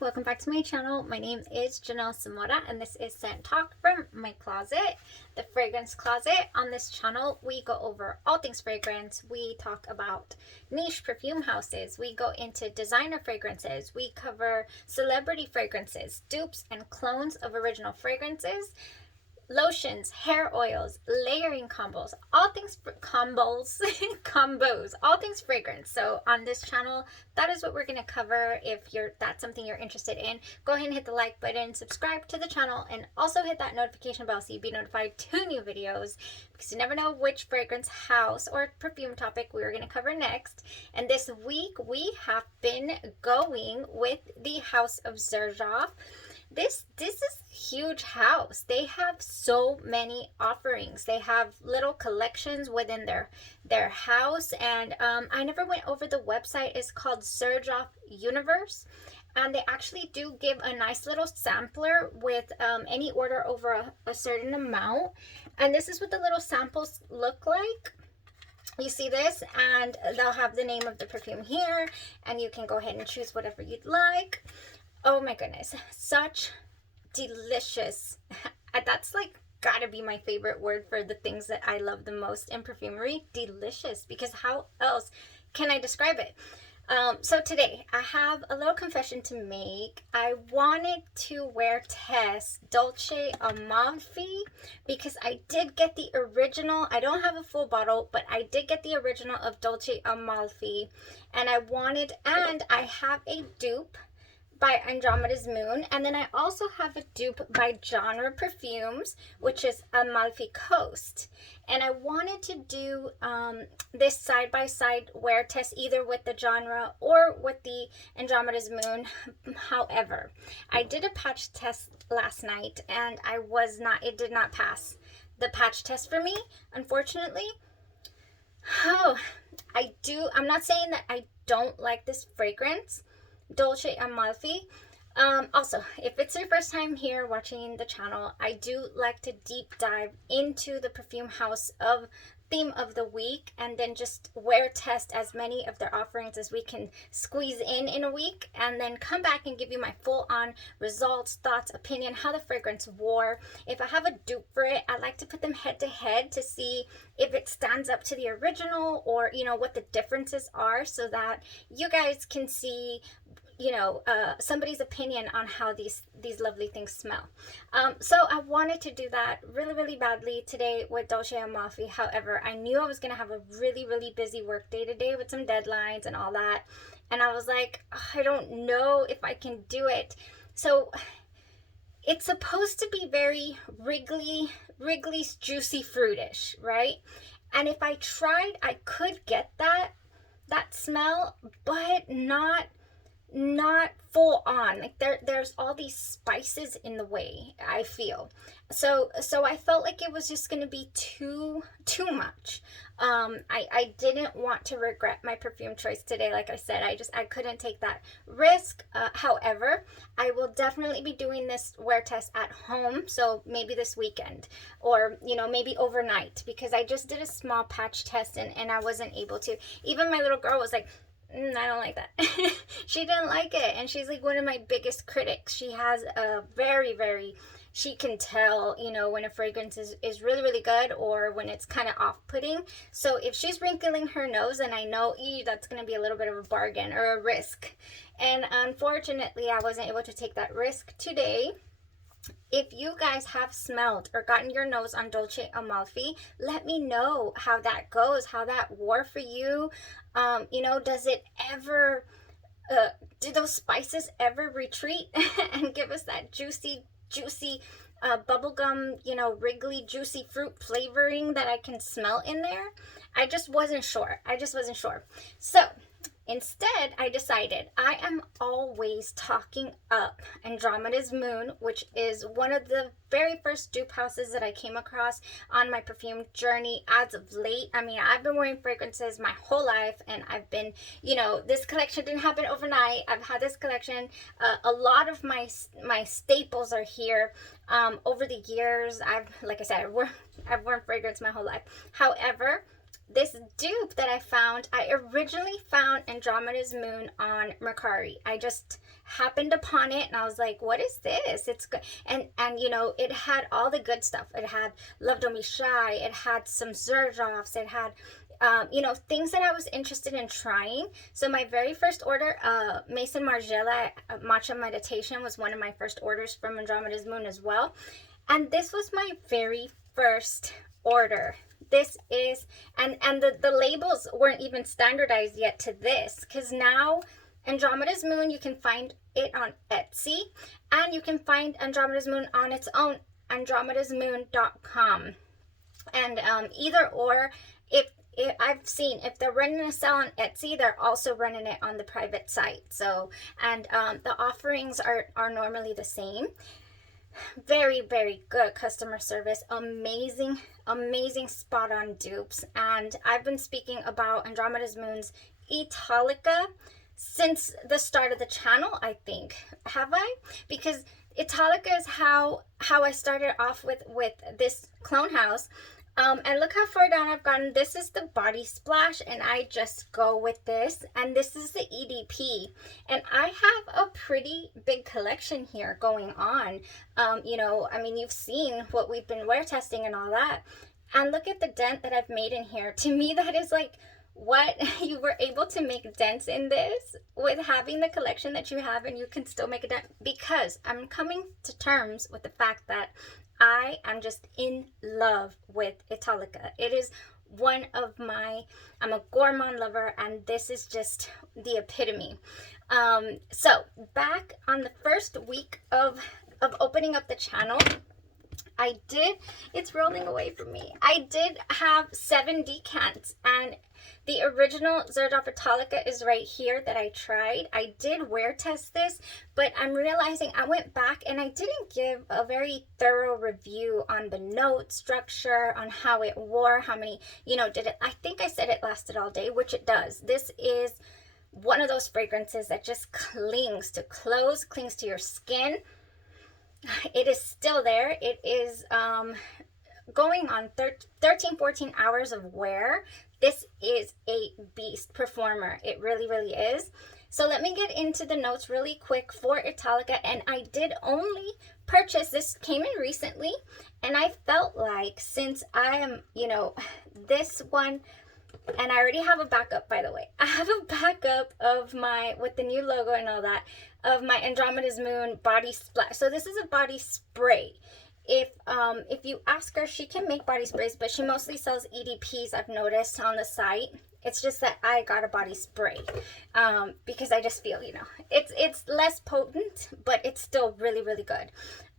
welcome back to my channel. My name is Janelle Samora and this is Scent Talk from my closet, the fragrance closet. On this channel, we go over all things fragrance. We talk about niche perfume houses. We go into designer fragrances. We cover celebrity fragrances, dupes and clones of original fragrances, lotions, hair oils, layering combos, all things combos, all things fragrance. So on this channel, that is what we're going to cover. If that's something you're interested in, go ahead and hit the like button, subscribe to the channel, and also hit that notification bell so you'll be notified to new videos, because you never know which fragrance house or perfume topic we're going to cover next. And this week we have been going with the House of Xerjoff. This is a huge house. They have so many offerings. They have little collections within their house, and I never went over the website. It's called Xerjoff Universe, and they actually do give a nice little sampler with any order over a certain amount. And this is what the little samples look like. You see this, and they'll have the name of the perfume here, and you can go ahead and choose whatever you'd like. Oh my goodness, such delicious. That's like gotta be my favorite word for the things that I love the most in perfumery. Delicious, because how else can I describe it? So today I have a little confession to make. I wanted to wear test Dolce Amalfi because I did get the original. I don't have a full bottle, but I did get the original of Dolce Amalfi, and I have a dupe by Andromada's Moon, and then I also have a dupe by Genre Perfumes, which is Amalfi Coast. And I wanted to do this side-by-side wear test either with the Genre or with the Andromeda's Moon. However, I did a patch test last night, and it did not pass the patch test for me, unfortunately. I'm not saying that I don't like this fragrance, Dolce Amalfi. Also, if it's your first time here watching the channel, I do like to deep dive into the perfume house of theme of the week, and then just wear test as many of their offerings as we can squeeze in a week, and then come back and give you my full on results, thoughts, opinion, how the fragrance wore. If I have a dupe for it, I like to put them head to head to see if it stands up to the original, or what the differences are, so that you guys can see somebody's opinion on how these lovely things smell. So I wanted to do that really badly today with Dolce Amalfi. However, I knew I was going to have a really busy work day today with some deadlines and all that, and I was like, I don't know if I can do it. So it's supposed to be very Wrigley's juicy fruitish, right? And if I tried, I could get that smell, but not full on. Like there's all these spices in the way, I feel. So I felt like it was just going to be too much. I didn't want to regret my perfume choice today. Like I said, I couldn't take that risk. However, I will definitely be doing this wear test at home, so maybe this weekend, or maybe overnight, because I just did a small patch test and I wasn't able to. Even my little girl was like, I don't like that. She didn't like it, and she's like one of my biggest critics. She has a she can tell when a fragrance is really good, or when it's kind of off-putting. So if she's wrinkling her nose, and I know that's going to be a little bit of a bargain or a risk, and unfortunately I wasn't able to take that risk today. If you guys have smelled or gotten your nose on Dolce Amalfi, let me know how that goes, how that wore for you. Does it ever, do those spices ever retreat and give us that juicy bubblegum, Wrigley juicy fruit flavoring that I can smell in there? I just wasn't sure. So instead, I decided I am always talking up Andromeda's Moon, which is one of the very first dupe houses that I came across on my perfume journey as of late. I mean, I've been wearing fragrances my whole life, and I've been, this collection didn't happen overnight. I've had this collection. A lot of my staples are here. Over the years, like I said, I've worn fragrance my whole life. However, this dupe that I found, I originally found Andromeda's Moon on Mercari. I just happened upon it and I was like, what is this? It's good. And you know, it had all the good stuff. It had Love Don't Be Shy. It had some Xerjoffs. It had you know, things that I was interested in trying. So my very first order, Mason Margiela Matcha Meditation was one of my first orders from Andromeda's Moon as well. And this was my very first order. This is, and the labels weren't even standardized yet to this, because now Andromeda's Moon, you can find it on Etsy, and you can find Andromeda's Moon on its own, andromedasmoon.com. And either or, if I've seen, if they're running a sale on Etsy, they're also running it on the private site. So, and the offerings are normally the same. Very, very good customer service. Amazing, amazing spot on dupes. And I've been speaking about Andromeda's Moon's Italica since the start of the channel, I think. Have I? Because Italica is how I started off with this clone house. And look how far down I've gotten. This is the body splash, and I just go with this. And this is the EDP. And I have a pretty big collection here going on. You know, I mean, you've seen what we've been wear testing and all that. And look at the dent that I've made in here. To me, that is like, what? You were able to make dents in this with having the collection that you have, and you can still make a dent. Because I'm coming to terms with the fact that I am just in love with Italica. It is one of my, I'm a gourmand lover, and this is just the epitome. So back on the first week of opening up the channel, I did, it's rolling away from me. I did have 7 decants, and the original Xerjoff ITALICA is right here that I tried. I did wear test this, but I'm realizing I went back and I didn't give a very thorough review on the note structure, on how it wore, how many, you know, did it. I think I said it lasted all day, which it does. This is one of those fragrances that just clings to clothes, clings to your skin. It is still there. It is going on 13, 14 hours of wear. This is a beast performer. It really, really is. So let me get into the notes really quick for Italica. And I did only purchase, this came in recently, and I felt like, since I am, you know, this one, and I already have a backup, by the way. I have a backup of my, with the new logo and all that, of my Andromeda's Moon body splash. So this is a body spray. If you ask her, she can make body sprays, but she mostly sells EDPs, I've noticed on the site. It's just that I got a body spray because I just feel, you know, it's less potent, but it's still really, really good.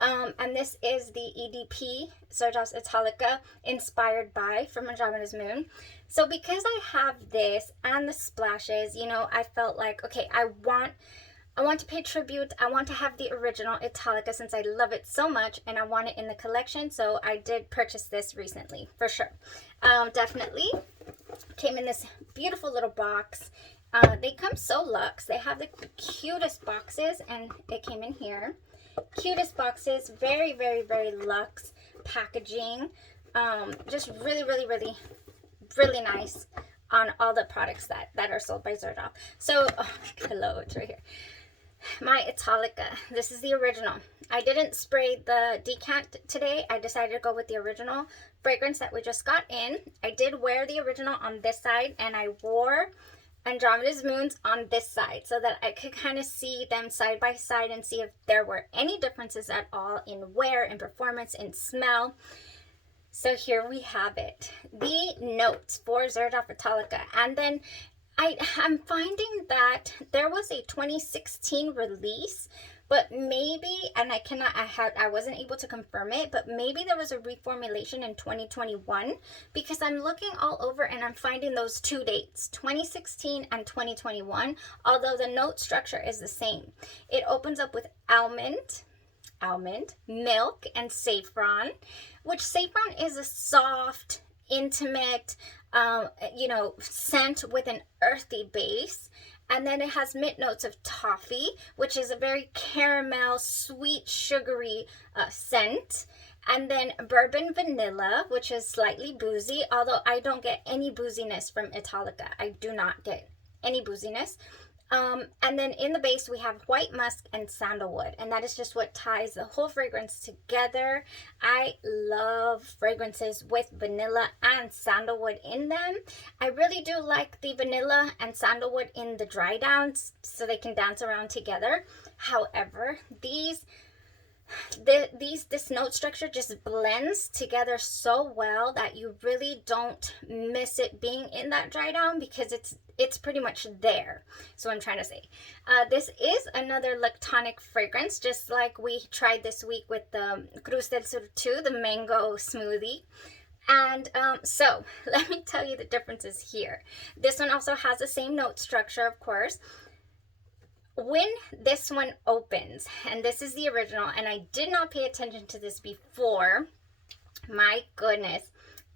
And this is the EDP Xerjoff ITALICA, inspired by, from Andromeda's Moon. So because I have this and the splashes, you know, I felt like, okay, I want to pay tribute. I want to have the original Italica since I love it so much, and I want it in the collection. So I did purchase this recently, for sure. Definitely came in this beautiful little box. They come so luxe. They have the cutest boxes, and it came in here. Cutest boxes, very, very, very luxe packaging. Just really, really, really, really nice on all the products that are sold by Xerjoff. So, oh, hello, it's right here. My Italica, this is the original. I didn't spray the decant today. I decided to go with the original fragrance that we just got in. I did wear the original on this side, and I wore Andromeda's Moons on this side so that I could kind of see them side by side and see if there were any differences at all in wear, in performance, in smell. So here we have it, the notes for Xerjoff ITALICA. And then I'm finding that there was a 2016 release, but maybe, and I wasn't able to confirm it, but maybe there was a reformulation in 2021, because I'm looking all over and I'm finding those 2 dates, 2016 and 2021, although the note structure is the same. It opens up with almond, milk, and saffron, which saffron is a soft, intimate, you know, scent with an earthy base. And then it has mint notes of toffee, which is a very caramel, sweet, sugary scent. And then Bourbon Vanilla, which is slightly boozy, although I don't get any booziness from Italica. I do not get any booziness. And then in the base, we have White Musk and Sandalwood, and that is just what ties the whole fragrance together. I love fragrances with vanilla and sandalwood in them. I really do like the vanilla and sandalwood in the dry downs so they can dance around together. However, this note structure just blends together so well that you really don't miss it being in that dry down because it's pretty much there. So I'm trying to say, this is another lactonic fragrance, just like we tried this week with the Cruz del Sur 2, the mango smoothie. And so let me tell you the differences here. This one also has the same note structure, of course. When this one opens, and this is the original, and I did not pay attention to this before, my goodness,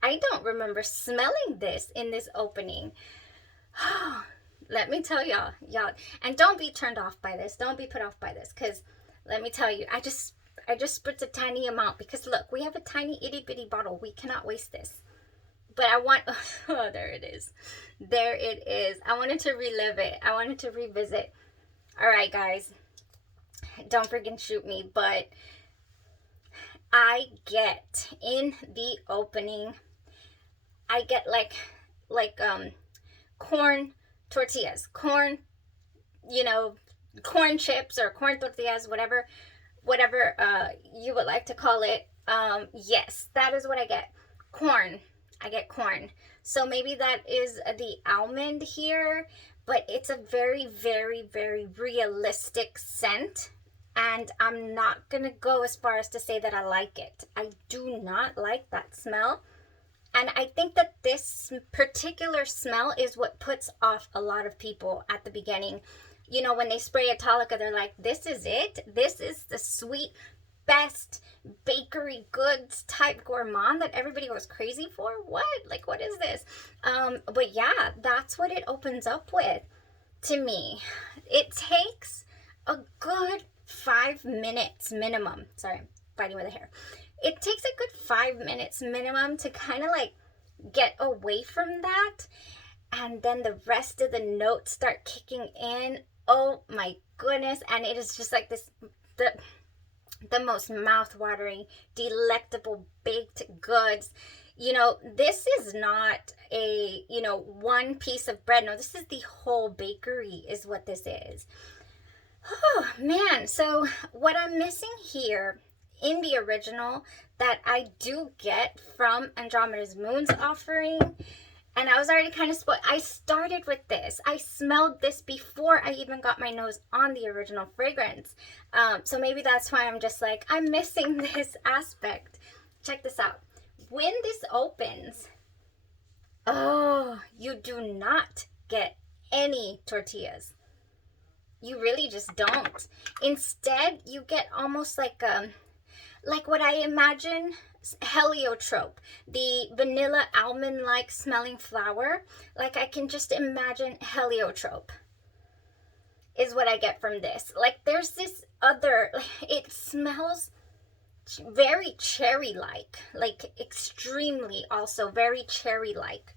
I don't remember smelling this in this opening. Let me tell y'all, and don't be turned off by this, don't be put off by this, because let me tell you, I just spritz a tiny amount, because look, we have a tiny itty bitty bottle, we cannot waste this. But I want, oh, there it is, I wanted to relive it, I wanted to revisit. All right, guys, don't freaking shoot me, but I get in the opening, I get like corn tortillas, corn, corn chips or corn tortillas, whatever you would like to call it. Yes, that is what I get. Corn. I get corn. So maybe that is the almond here, but it's a very, very, very realistic scent. And I'm not going to go as far as to say that I like it. I do not like that smell. And I think that this particular smell is what puts off a lot of people at the beginning. You know, when they spray Italica, they're like, this is it. This is the sweet, best bakery goods type gourmand that everybody goes crazy for. What? Like, what is this? But yeah, that's what it opens up with to me. It takes a good 5 minutes minimum. Sorry, I'm fighting with the hair. It takes a good 5 minutes minimum to kind of like get away from that. And then the rest of the notes start kicking in. Oh my goodness. And it is just like this, the most mouth-watering, delectable baked goods. You know, this is not a, one piece of bread. No, this is the whole bakery is what this is. Oh, man. So what I'm missing here in the original that I do get from Andromeda's Moon's offering, and I was already kind of spoiled. I started with this. I smelled this before I even got my nose on the original fragrance. So maybe that's why I'm just like, I'm missing this aspect. Check this out. When this opens, oh, you do not get any tortillas. You really just don't. Instead, you get almost like what I imagine heliotrope, the vanilla almond-like smelling flower. Like I can just imagine heliotrope is what I get from this. Like there's this other, it smells very cherry-like, like extremely also very cherry-like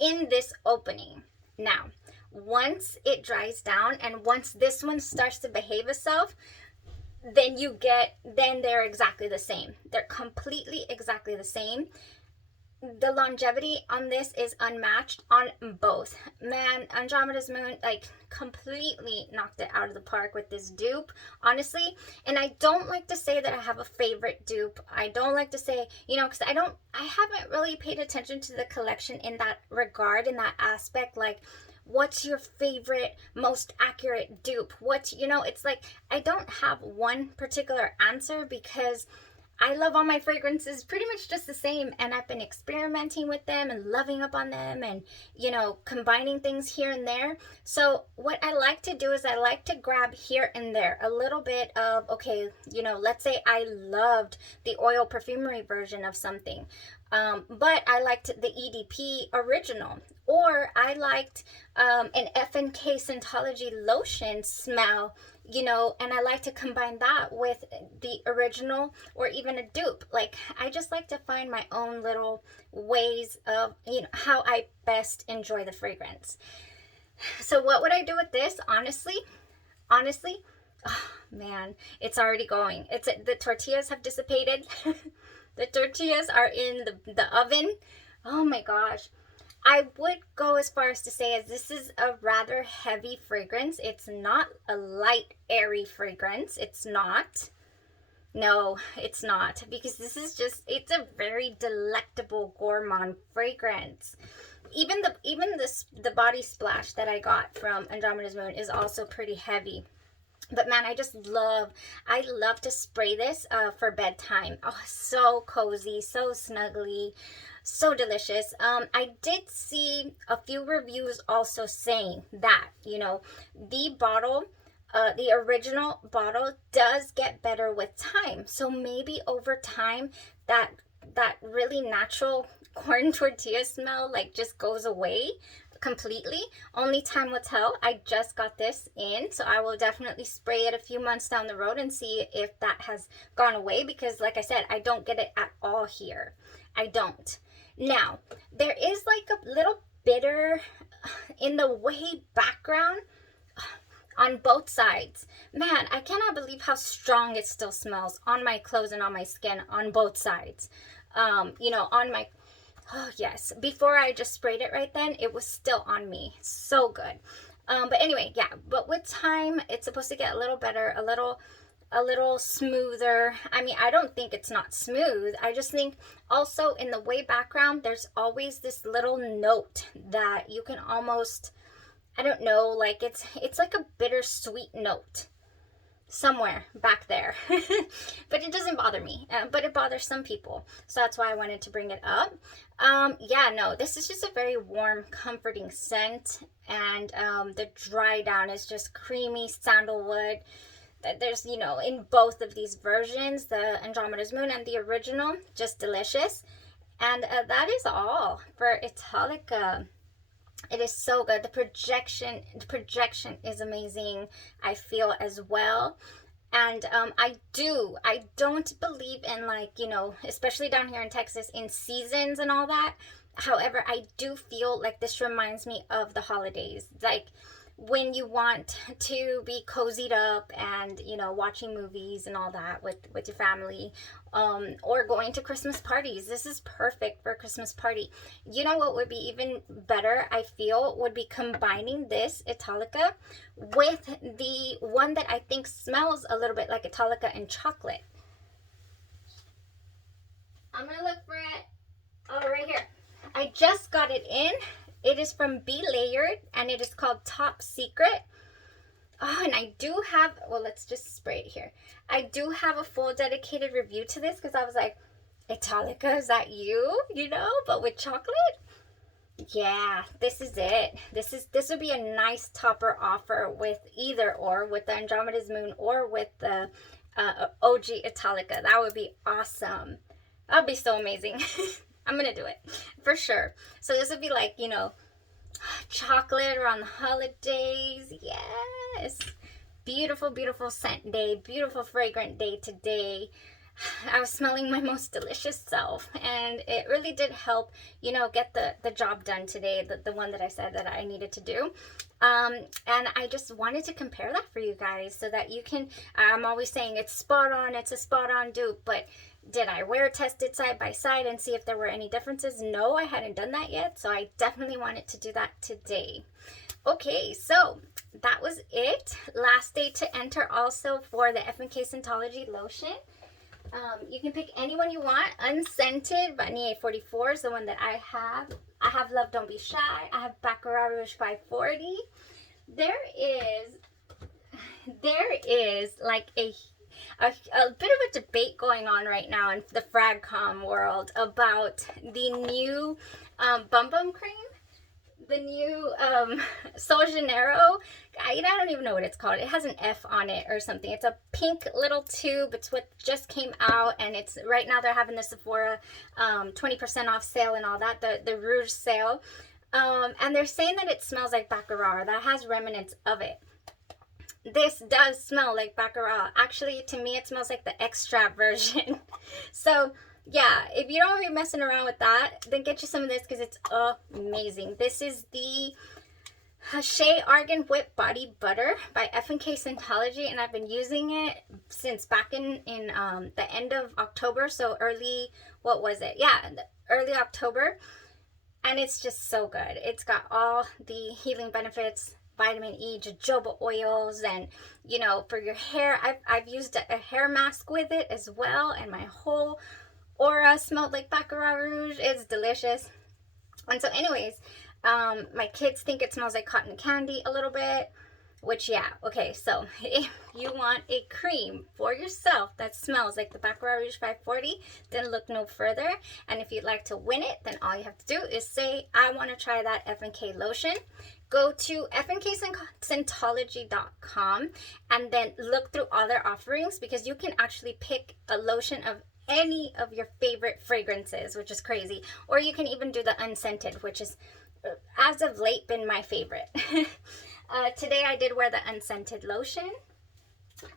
in this opening. Now, once it dries down and once this one starts to behave itself, then they're exactly the same. They're completely exactly the same. The longevity on this is unmatched on both. Man, Andromeda's Moon like completely knocked it out of the park with this dupe, honestly. And I don't like to say that I have a favorite dupe. I don't like to say, because I haven't really paid attention to the collection in that regard, in that aspect. Like, what's your favorite, most accurate dupe? It's like I don't have one particular answer because I love all my fragrances pretty much just the same, and I've been experimenting with them and loving up on them and, combining things here and there. So what I like to do is I like to grab here and there a little bit of, okay, let's say I loved the oil perfumery version of something, but I liked the EDP original, Or I liked an FNK Scentology lotion smell, you know, and I like to combine that with the original or even a dupe. Like, I just like to find my own little ways of, you know, how I best enjoy the fragrance. So what would I do with this? Honestly, oh man, it's already going. The tortillas have dissipated. The tortillas are in the oven. Oh my gosh. I would go as far as to say as this is a rather heavy fragrance. It's not a light, airy fragrance. It's not. No, it's not. Because this is just, it's a very delectable gourmand fragrance. Even the body splash that I got from Andromeda's Moon is also pretty heavy. But man, I love to spray this for bedtime. Oh, so cozy, so snuggly, so delicious. I did see a few reviews also saying that, you know, the bottle, the original bottle does get better with time. So maybe over time that really natural corn tortilla smell like just goes away completely. Only time will tell. I just got this in, so I will definitely spray it a few months down the road and see if that has gone away, because like I said, I don't get it at all here. I don't. Now, there is like a little bitter in the way background on both sides. Man, I cannot believe how strong it still smells on my clothes and on my skin on both sides. You know, on my, oh yes, before I just sprayed it right then, it was still on me. So good. But anyway, yeah, but with time, it's supposed to get a little better, a little smoother. I mean, I don't think it's not smooth. I just think also in the way background, there's always this little note that you can almost, I don't know, like it's like a bittersweet note somewhere back there. But it doesn't bother me, but it bothers some people, so that's why I wanted to bring it up. Yeah, no, this is just a very warm, comforting scent, and the dry down is just creamy sandalwood. There's, you know, in both of these versions, the Andromeda's Moon and the original, just delicious. And that is all for Italica. It is so good. The projection is amazing, I feel, as well. And I don't believe in, like, you know, especially down here in Texas, in seasons and all that. However, I do feel like this reminds me of the holidays. Like, when you want to be cozied up and, you know, watching movies and all that with your family, or going to Christmas parties. This is perfect for a Christmas party. You know what would be even better, I feel, would be combining this Italica with the one that I think smells a little bit like Italica and chocolate. I'm gonna look for it. Oh, right here. I just got it in. It is from Be Layered, and it is called Top Secret. Oh, and I do have, well, let's just spray it here. I do have a full dedicated review to this, because I was like, Italica, is that you? You know, but with chocolate? Yeah, this is it. This would be a nice topper offer with either or, with the Andromeda's Moon or with the OG Italica. That would be awesome. That would be so amazing. I'm gonna do it for sure. So this would be like, you know, chocolate around the holidays. Yes, beautiful, beautiful scent day, beautiful fragrant day today. I was smelling my most delicious self, and it really did help, you know, get the job done today, the one that I said that I needed to do. And I just wanted to compare that for you guys so that you can, I'm always saying it's spot on, it's a spot on dupe, but did I wear test it side by side and see if there were any differences? No, I hadn't done that yet, so I definitely wanted to do that today. Okay, so that was it. Last day to enter also for the F&K Scentology lotion. You can pick any one you want. Unscented Vanille 44 is the one that I have. I have Love Don't Be Shy. I have Baccarat Rouge 540. There is like a bit of a debate going on right now in the fragcom world about the new Bum Bum Cream, the new Sol Janeiro. I don't even know what it's called. It has an F on it or something. It's a pink little tube. It's what just came out, and it's right now they're having the Sephora 20% off sale and all that, the Rouge sale. And they're saying that it smells like Baccarat, or that has remnants of it. This does smell like Baccarat. Actually, to me, it smells like the extra version. So yeah, if you don't want to be messing around with that, then get you some of this because it's amazing. This is the Shea Argan Whipped Body Butter by F&K Scentology, and I've been using it since back in the end of October, so early, what was it? Yeah, early October, and it's just so good. It's got all the healing benefits, vitamin E, jojoba oils, and you know, for your hair, I've used a hair mask with it as well, and my whole aura smelled like Baccarat Rouge. It's delicious. And so anyways, my kids think it smells like cotton candy a little bit, which yeah, okay, so if you want a cream for yourself that smells like the Baccarat Rouge 540, then look no further. And if you'd like to win it, then all you have to do is say, I want to try that F&K lotion. Go to fnkscentology.com and then look through all their offerings, because you can actually pick a lotion of any of your favorite fragrances, which is crazy. Or you can even do the unscented, which is, as of late, been my favorite. Today I did wear the unscented lotion.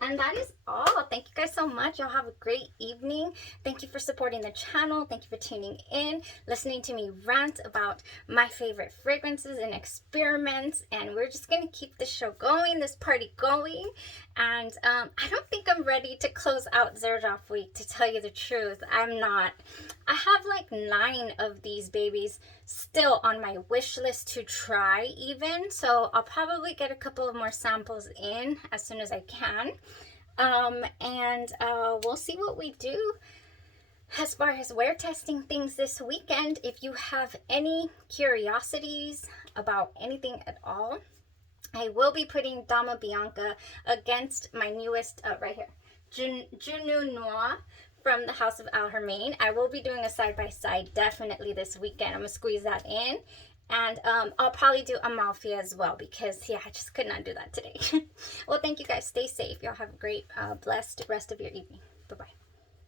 And that is all. Thank you guys so much. Y'all have a great evening. Thank you for supporting the channel. Thank you for tuning in, listening to me rant about my favorite fragrances and experiments. And we're just going to keep this show going, this party going. And I don't think I'm ready to close out Xerjoff week, to tell you the truth. I'm not. I have like 9 of these babies still on my wish list to try even. So I'll probably get a couple of more samples in as soon as I can. And we'll see what we do as far as wear testing things this weekend. If you have any curiosities about anything at all, I will be putting Dama Bianca against my newest, right here, Juno Noir from the House of Al Hermain. I will be doing a side-by-side definitely this weekend. I'm going to squeeze that in. And I'll probably do Amalfi as well, because, yeah, I just could not do that today. Well, thank you guys. Stay safe. Y'all have a great, blessed rest of your evening. Bye-bye.